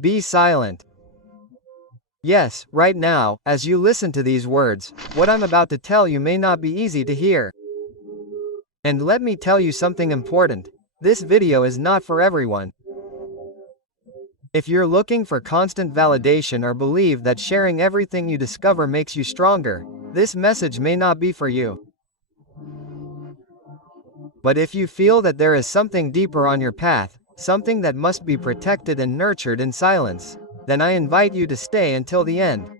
Be silent. Yes, right now, as you listen to these words, what I'm about to tell you may not be easy to hear. And let me tell you something important. This video is not for everyone. If you're looking for constant validation or believe that sharing everything you discover makes you stronger, this message may not be for you. But if you feel that there is something deeper on your path, something that must be protected and nurtured in silence, then I invite you to stay until the end.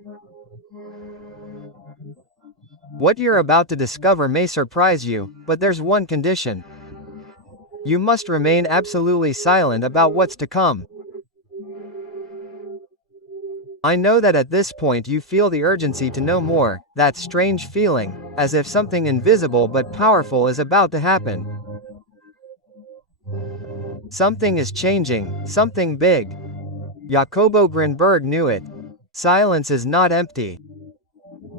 What you're about to discover may surprise you, but there's one condition. You must remain absolutely silent about what's to come. I know that at this point you feel the urgency to know more, that strange feeling, as if something invisible but powerful is about to happen. Something is changing, something big. Jacobo Grinberg knew it. Silence is not empty.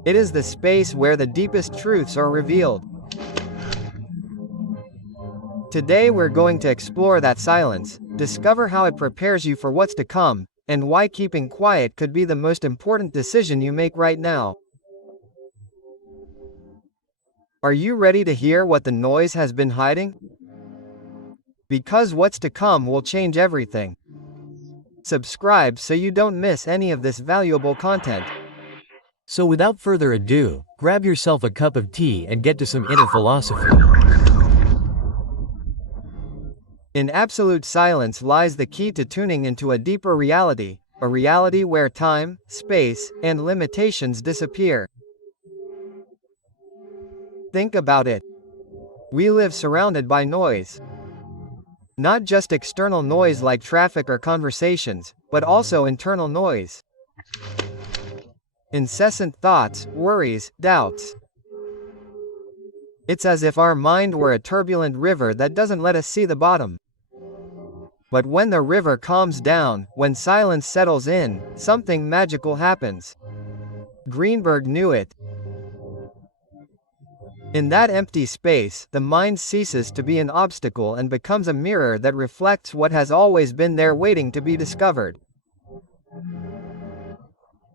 It is the space where the deepest truths are revealed. Today we're going to explore that silence, discover how it prepares you for what's to come, and why keeping quiet could be the most important decision you make right now. Are you ready to hear what the noise has been hiding? Because what's to come will change everything. Subscribe so you don't miss any of this valuable content. So without further ado, grab yourself a cup of tea and get to some inner philosophy. In absolute silence lies the key to tuning into a deeper reality, a reality where time, space, and limitations disappear. Think about it. We live surrounded by noise. Not just external noise like traffic or conversations, but also internal noise. Incessant thoughts, worries, doubts. It's as if our mind were a turbulent river that doesn't let us see the bottom. But when the river calms down, when silence settles in, something magical happens. Grinberg knew it. In that empty space, the mind ceases to be an obstacle and becomes a mirror that reflects what has always been there waiting to be discovered.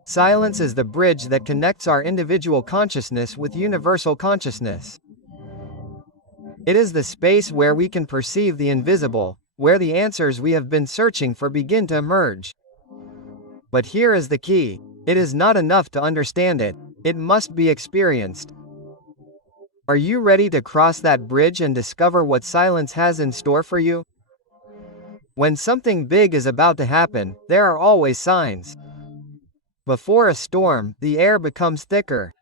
Silence is the bridge that connects our individual consciousness with universal consciousness. It is the space where we can perceive the invisible, where the answers we have been searching for begin to emerge. But here is the key. It is not enough to understand it. It must be experienced. Are you ready to cross that bridge and discover what silence has in store for you? When something big is about to happen, there are always signs. Before a storm, the air becomes thicker.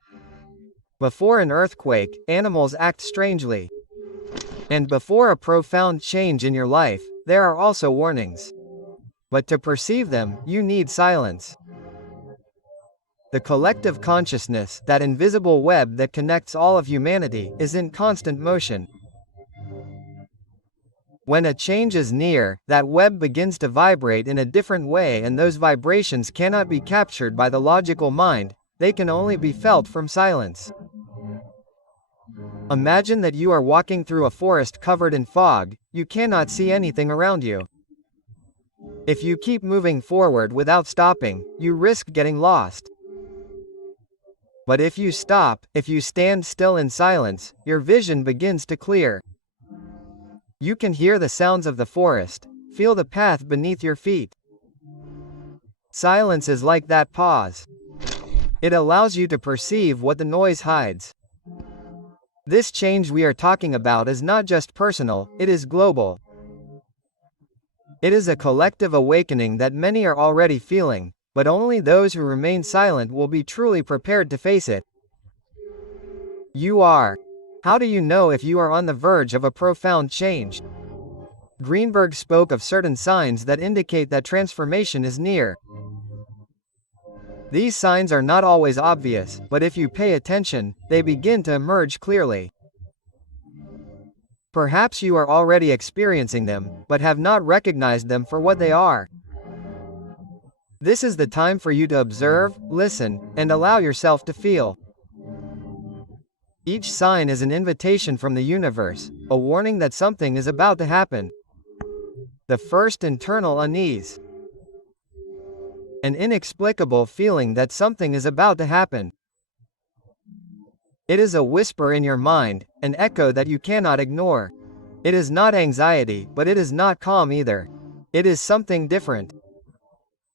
Before an earthquake, animals act strangely. And before a profound change in your life, there are also warnings. But to perceive them, you need silence. The collective consciousness, that invisible web that connects all of humanity, is in constant motion. When a change is near, that web begins to vibrate in a different way, and those vibrations cannot be captured by the logical mind, they can only be felt from silence. Imagine that you are walking through a forest covered in fog. You cannot see anything around you. If you keep moving forward without stopping, you risk getting lost. But if you stop, if you stand still in silence, your vision begins to clear. You can hear the sounds of the forest, feel the path beneath your feet. Silence is like that pause. It allows you to perceive what the noise hides. This change we are talking about is not just personal, it is global. It is a collective awakening that many are already feeling, but only those who remain silent will be truly prepared to face it. You are. How do you know if you are on the verge of a profound change? Grinberg spoke of certain signs that indicate that transformation is near. These signs are not always obvious, but if you pay attention, they begin to emerge clearly. Perhaps you are already experiencing them, but have not recognized them for what they are. This is the time for you to observe, listen, and allow yourself to feel. Each sign is an invitation from the universe, a warning that something is about to happen. The first, internal unease. An inexplicable feeling that something is about to happen. It is a whisper in your mind, an echo that you cannot ignore. It is not anxiety, but it is not calm either. It is something different.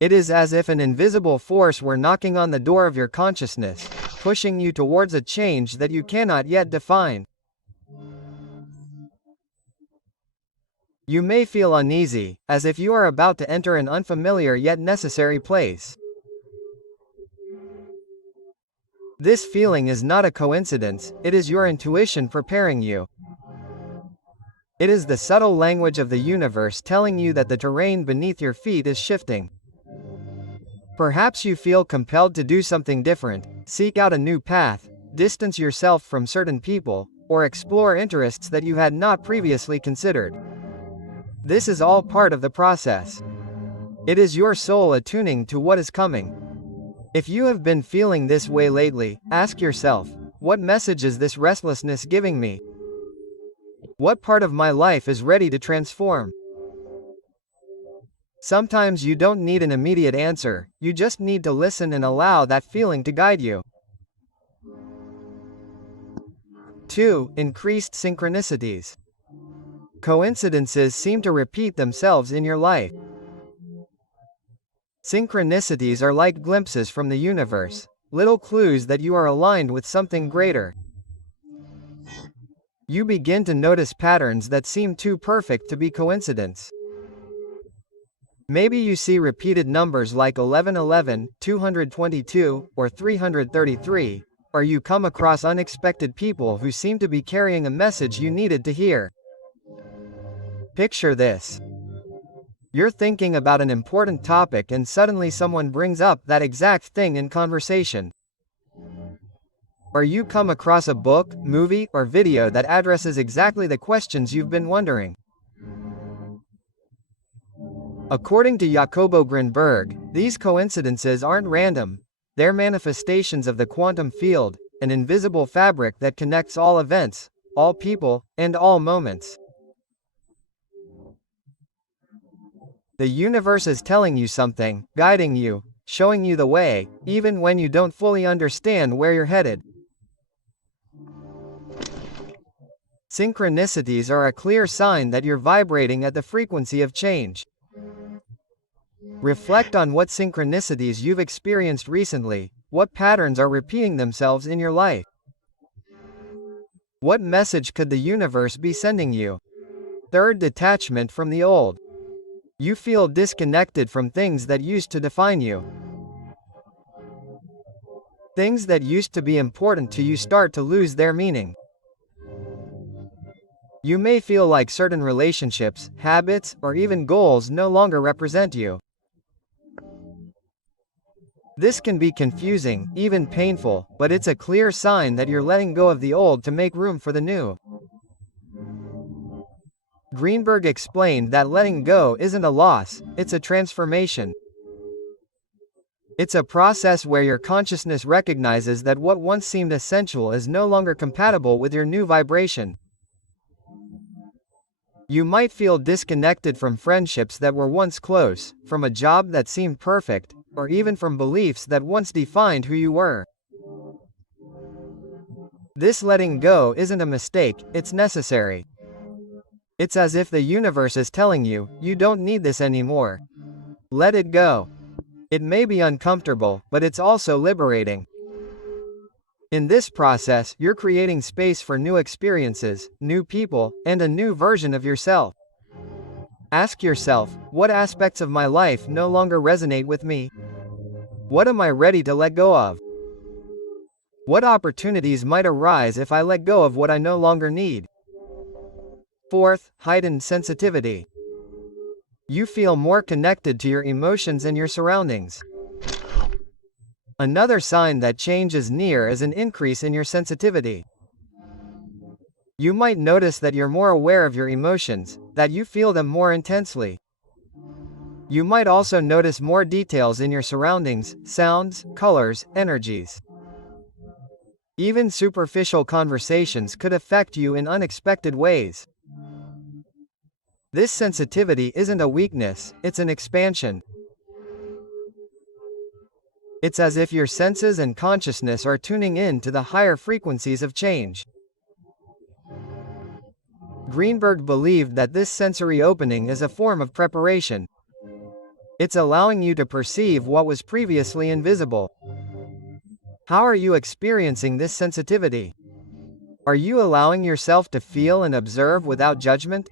It is as if an invisible force were knocking on the door of your consciousness, pushing you towards a change that you cannot yet define. You may feel uneasy, as if you are about to enter an unfamiliar yet necessary place. This feeling is not a coincidence, it is your intuition preparing you. It is the subtle language of the universe telling you that the terrain beneath your feet is shifting. Perhaps you feel compelled to do something different, seek out a new path, distance yourself from certain people, or explore interests that you had not previously considered. This is all part of the process. It is your soul attuning to what is coming. If you have been feeling this way lately, ask yourself, what message is this restlessness giving me? What part of my life is ready to transform? Sometimes you don't need an immediate answer, you just need to listen and allow that feeling to guide you. 2. Increased synchronicities. Coincidences seem to repeat themselves in your life. Synchronicities are like glimpses from the universe, little clues that you are aligned with something greater. You begin to notice patterns that seem too perfect to be coincidence. Maybe you see repeated numbers like 1111, 222, or 333, or you come across unexpected people who seem to be carrying a message you needed to hear. Picture this. You're thinking about an important topic and suddenly someone brings up that exact thing in conversation. Or you come across a book, movie, or video that addresses exactly the questions you've been wondering. According to Jacobo Grinberg, these coincidences aren't random. They're manifestations of the quantum field, an invisible fabric that connects all events, all people, and all moments. The universe is telling you something, guiding you, showing you the way, even when you don't fully understand where you're headed. Synchronicities are a clear sign that you're vibrating at the frequency of change. Reflect on what synchronicities you've experienced recently, what patterns are repeating themselves in your life. What message could the universe be sending you? 3. Detachment from the old. You feel disconnected from things that used to define you. Things that used to be important to you start to lose their meaning. You may feel like certain relationships, habits, or even goals no longer represent you. This can be confusing, even painful, but it's a clear sign that you're letting go of the old to make room for the new. Grinberg explained that letting go isn't a loss, it's a transformation. It's a process where your consciousness recognizes that what once seemed essential is no longer compatible with your new vibration. You might feel disconnected from friendships that were once close, from a job that seemed perfect, or even from beliefs that once defined who you were. This letting go isn't a mistake, it's necessary. It's as if the universe is telling you, you don't need this anymore. Let it go. It may be uncomfortable, but it's also liberating. In this process, you're creating space for new experiences, new people, and a new version of yourself. Ask yourself, what aspects of my life no longer resonate with me? What am I ready to let go of? What opportunities might arise if I let go of what I no longer need? 4. Heightened sensitivity. You feel more connected to your emotions and your surroundings. Another sign that change is near is an increase in your sensitivity. You might notice that you're more aware of your emotions, that you feel them more intensely. You might also notice more details in your surroundings, sounds, colors, energies. Even superficial conversations could affect you in unexpected ways. This sensitivity isn't a weakness, it's an expansion. It's as if your senses and consciousness are tuning in to the higher frequencies of change. Greenberg believed that this sensory opening is a form of preparation. It's allowing you to perceive what was previously invisible. How are you experiencing this sensitivity? Are you allowing yourself to feel and observe without judgment?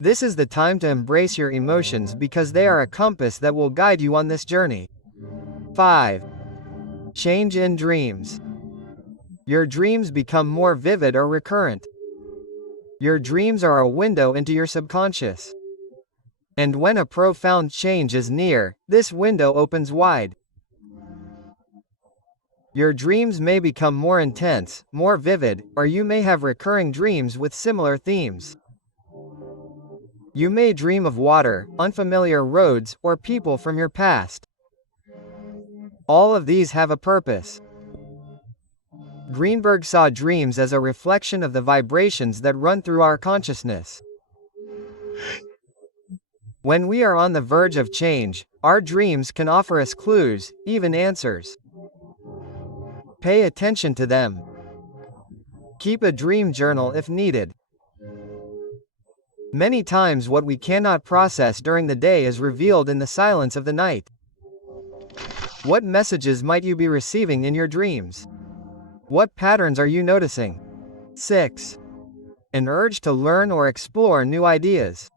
This is the time to embrace your emotions because they are a compass that will guide you on this journey. 5. Change in dreams. Your dreams become more vivid or recurrent. Your dreams are a window into your subconscious. And when a profound change is near, this window opens wide. Your dreams may become more intense, more vivid, or you may have recurring dreams with similar themes. You may dream of water, unfamiliar roads, or people from your past. All of these have a purpose. Greenberg saw dreams as a reflection of the vibrations that run through our consciousness. When we are on the verge of change, our dreams can offer us clues, even answers. Pay attention to them. Keep a dream journal if needed. Many times what we cannot process during the day is revealed in the silence of the night. What messages might you be receiving in your dreams? What patterns are you noticing? 6. An urge to learn or explore new ideas.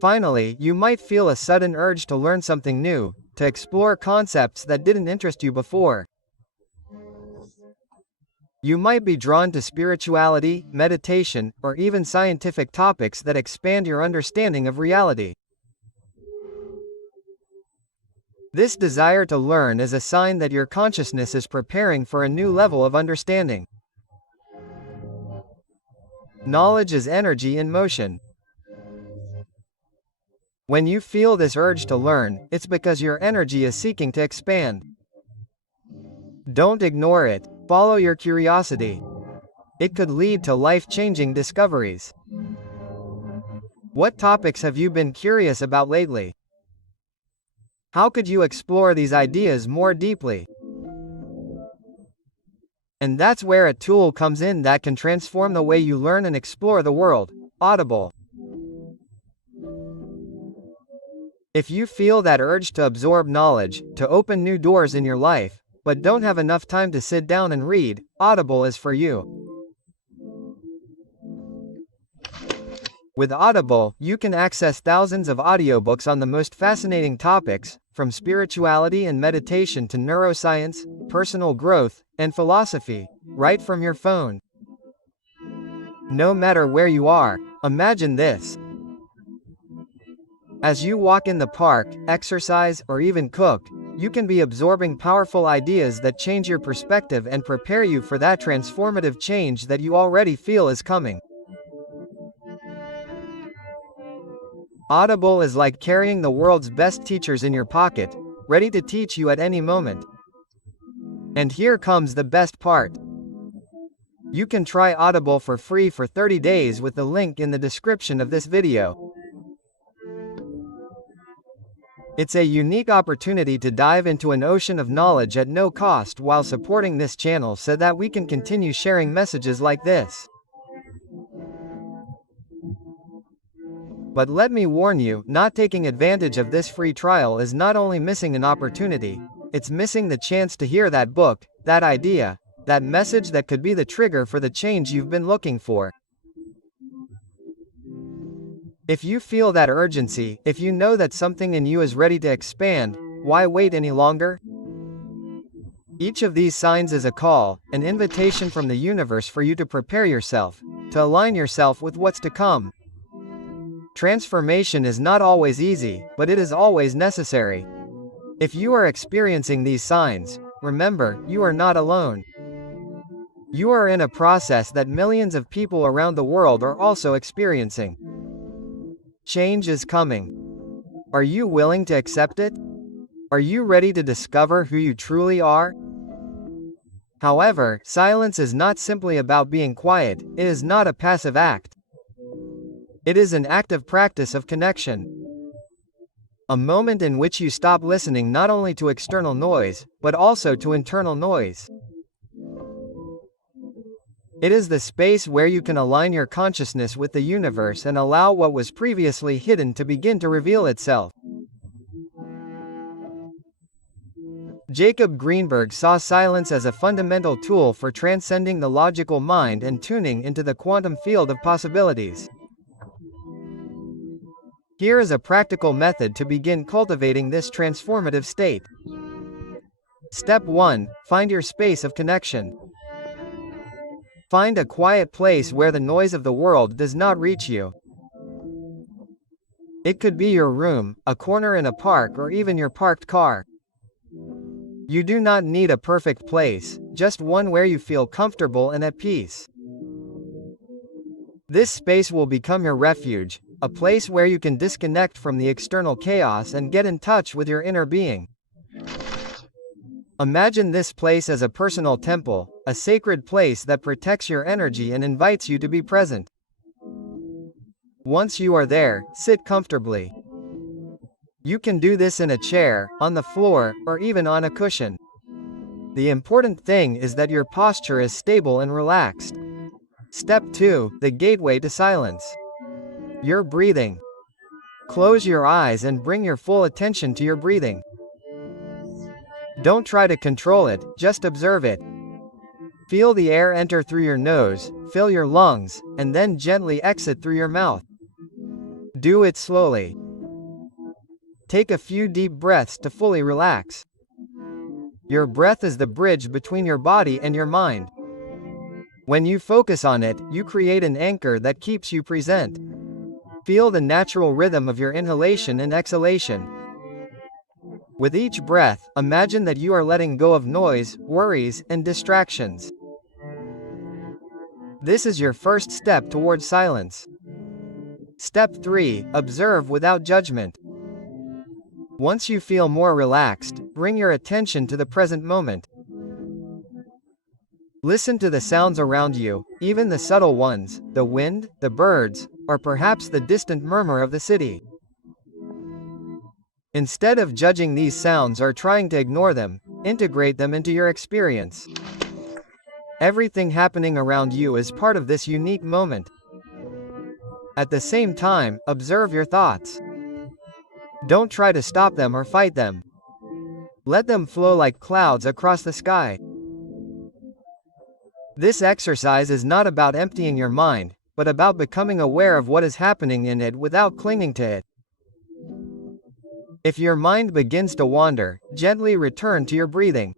Finally, you might feel a sudden urge to learn something new, to explore concepts that didn't interest you before. You might be drawn to spirituality, meditation, or even scientific topics that expand your understanding of reality. This desire to learn is a sign that your consciousness is preparing for a new level of understanding. Knowledge is energy in motion. When you feel this urge to learn, it's because your energy is seeking to expand. Don't ignore it, follow your curiosity. It could lead to life-changing discoveries. What topics have you been curious about lately? How could you explore these ideas more deeply? And that's where a tool comes in that can transform the way you learn and explore the world. Audible. If you feel that urge to absorb knowledge, to open new doors in your life, but don't have enough time to sit down and read, Audible is for you. With Audible, you can access thousands of audiobooks on the most fascinating topics, from spirituality and meditation to neuroscience, personal growth, and philosophy, right from your phone. No matter where you are, imagine this. As you walk in the park, exercise, or even cook, you can be absorbing powerful ideas that change your perspective and prepare you for that transformative change that you already feel is coming. Audible is like carrying the world's best teachers in your pocket, ready to teach you at any moment. And here comes the best part. You can try Audible for free for 30 days with the link in the description of this video. It's a unique opportunity to dive into an ocean of knowledge at no cost while supporting this channel so that we can continue sharing messages like this. But let me warn you, not taking advantage of this free trial is not only missing an opportunity, it's missing the chance to hear that book, that idea, that message that could be the trigger for the change you've been looking for. If you feel that urgency, if you know that something in you is ready to expand, why wait any longer? Each of these signs is a call, an invitation from the universe for you to prepare yourself, to align yourself with what's to come. Transformation is not always easy, but it is always necessary. If you are experiencing these signs, remember, you are not alone. You are in a process that millions of people around the world are also experiencing. Change is coming. Are you willing to accept it? Are you ready to discover who you truly are? However, silence is not simply about being quiet, it is not a passive act. It is an active practice of connection. A moment in which you stop listening not only to external noise, but also to internal noise. It is the space where you can align your consciousness with the universe and allow what was previously hidden to begin to reveal itself. Jacob Grinberg saw silence as a fundamental tool for transcending the logical mind and tuning into the quantum field of possibilities. Here is a practical method to begin cultivating this transformative state. Step 1. Find your space of connection. Find a quiet place where the noise of the world does not reach you. It could be your room, a corner in a park, or even your parked car. You do not need a perfect place, just one where you feel comfortable and at peace. This space will become your refuge, a place where you can disconnect from the external chaos and get in touch with your inner being. Imagine this place as a personal temple, a sacred place that protects your energy and invites you to be present. Once you are there, sit comfortably. You can do this in a chair, on the floor, or even on a cushion. The important thing is that your posture is stable and relaxed. Step 2. The gateway to silence. Your breathing. Close your eyes and bring your full attention to your breathing. Don't try to control it, just observe it. Feel the air enter through your nose, fill your lungs, and then gently exit through your mouth. Do it slowly. Take a few deep breaths to fully relax. Your breath is the bridge between your body and your mind. When you focus on it, you create an anchor that keeps you present. Feel the natural rhythm of your inhalation and exhalation. With each breath, imagine that you are letting go of noise, worries, and distractions. This is your first step towards silence. Step 3. Observe without judgment. Once you feel more relaxed, bring your attention to the present moment. Listen to the sounds around you, even the subtle ones, the wind, the birds, or perhaps the distant murmur of the city. Instead of judging these sounds or trying to ignore them, integrate them into your experience. Everything happening around you is part of this unique moment. At the same time, observe your thoughts. Don't try to stop them or fight them. Let them flow like clouds across the sky. This exercise is not about emptying your mind, but about becoming aware of what is happening in it without clinging to it. If your mind begins to wander, gently return to your breathing.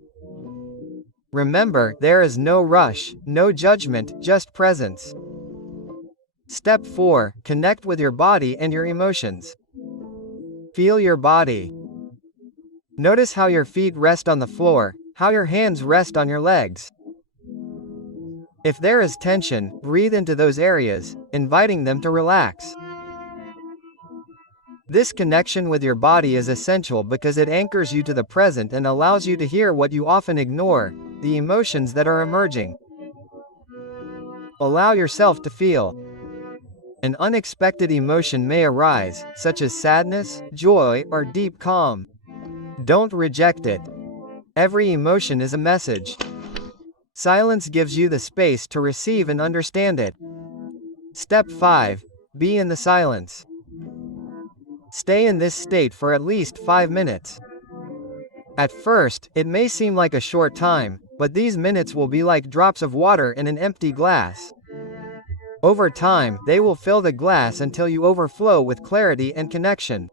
Remember, there is no rush, no judgment, just presence. Step 4. Connect with your body and your emotions. Feel your body. Notice how your feet rest on the floor, how your hands rest on your legs. If there is tension, breathe into those areas, inviting them to relax. This connection with your body is essential because it anchors you to the present and allows you to hear what you often ignore, the emotions that are emerging. Allow yourself to feel. An unexpected emotion may arise, such as sadness, joy, or deep calm. Don't reject it. Every emotion is a message. Silence gives you the space to receive and understand it. Step 5. Be in the silence. Stay in this state for at least 5 minutes. At first, it may seem like a short time, but these minutes will be like drops of water in an empty glass. Over time, they will fill the glass until you overflow with clarity and connection.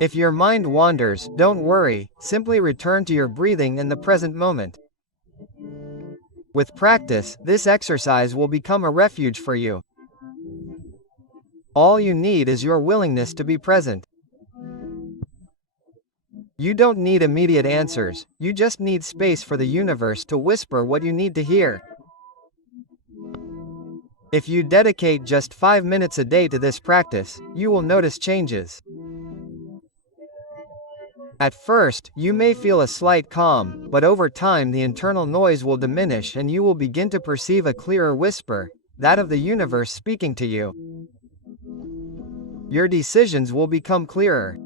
If your mind wanders, don't worry, simply return to your breathing and the present moment. With practice, this exercise will become a refuge for you. All you need is your willingness to be present. You don't need immediate answers, you just need space for the universe to whisper what you need to hear. If you dedicate just 5 minutes a day to this practice, you will notice changes. At first, you may feel a slight calm, but over time the internal noise will diminish and you will begin to perceive a clearer whisper, that of the universe speaking to you. Your decisions will become clearer.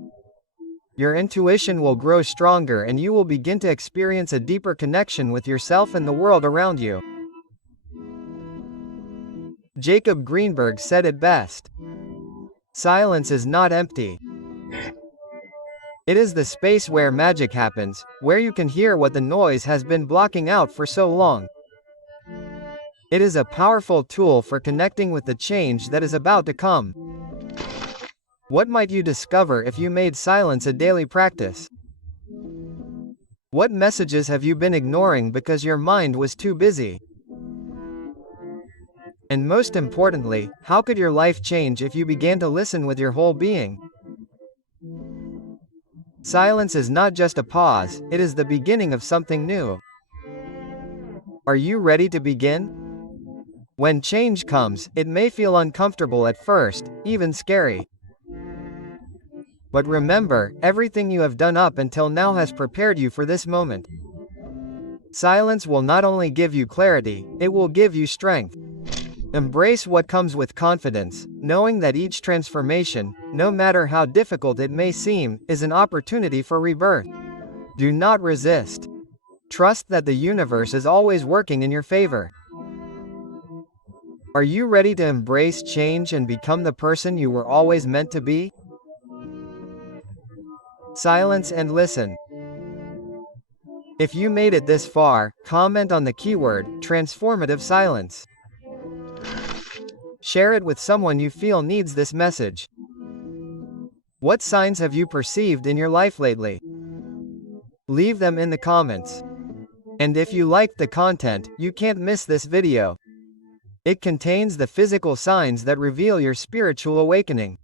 Your intuition will grow stronger and you will begin to experience a deeper connection with yourself and the world around you. Jacobo Grinberg said it best. Silence is not empty. It is the space where magic happens, where you can hear what the noise has been blocking out for so long. It is a powerful tool for connecting with the change that is about to come. What might you discover if you made silence a daily practice? What messages have you been ignoring because your mind was too busy? And most importantly, how could your life change if you began to listen with your whole being? Silence is not just a pause, it is the beginning of something new. Are you ready to begin? When change comes, it may feel uncomfortable at first, even scary. But remember, everything you have done up until now has prepared you for this moment. Silence will not only give you clarity, it will give you strength. Embrace what comes with confidence, knowing that each transformation, no matter how difficult it may seem, is an opportunity for rebirth. Do not resist. Trust that the universe is always working in your favor. Are you ready to embrace change and become the person you were always meant to be? Silence and listen. If you made it this far, comment on the keyword, transformative silence. Share it with someone you feel needs this message. What signs have you perceived in your life lately? Leave them in the comments. And if you liked the content, you can't miss this video. It contains the physical signs that reveal your spiritual awakening.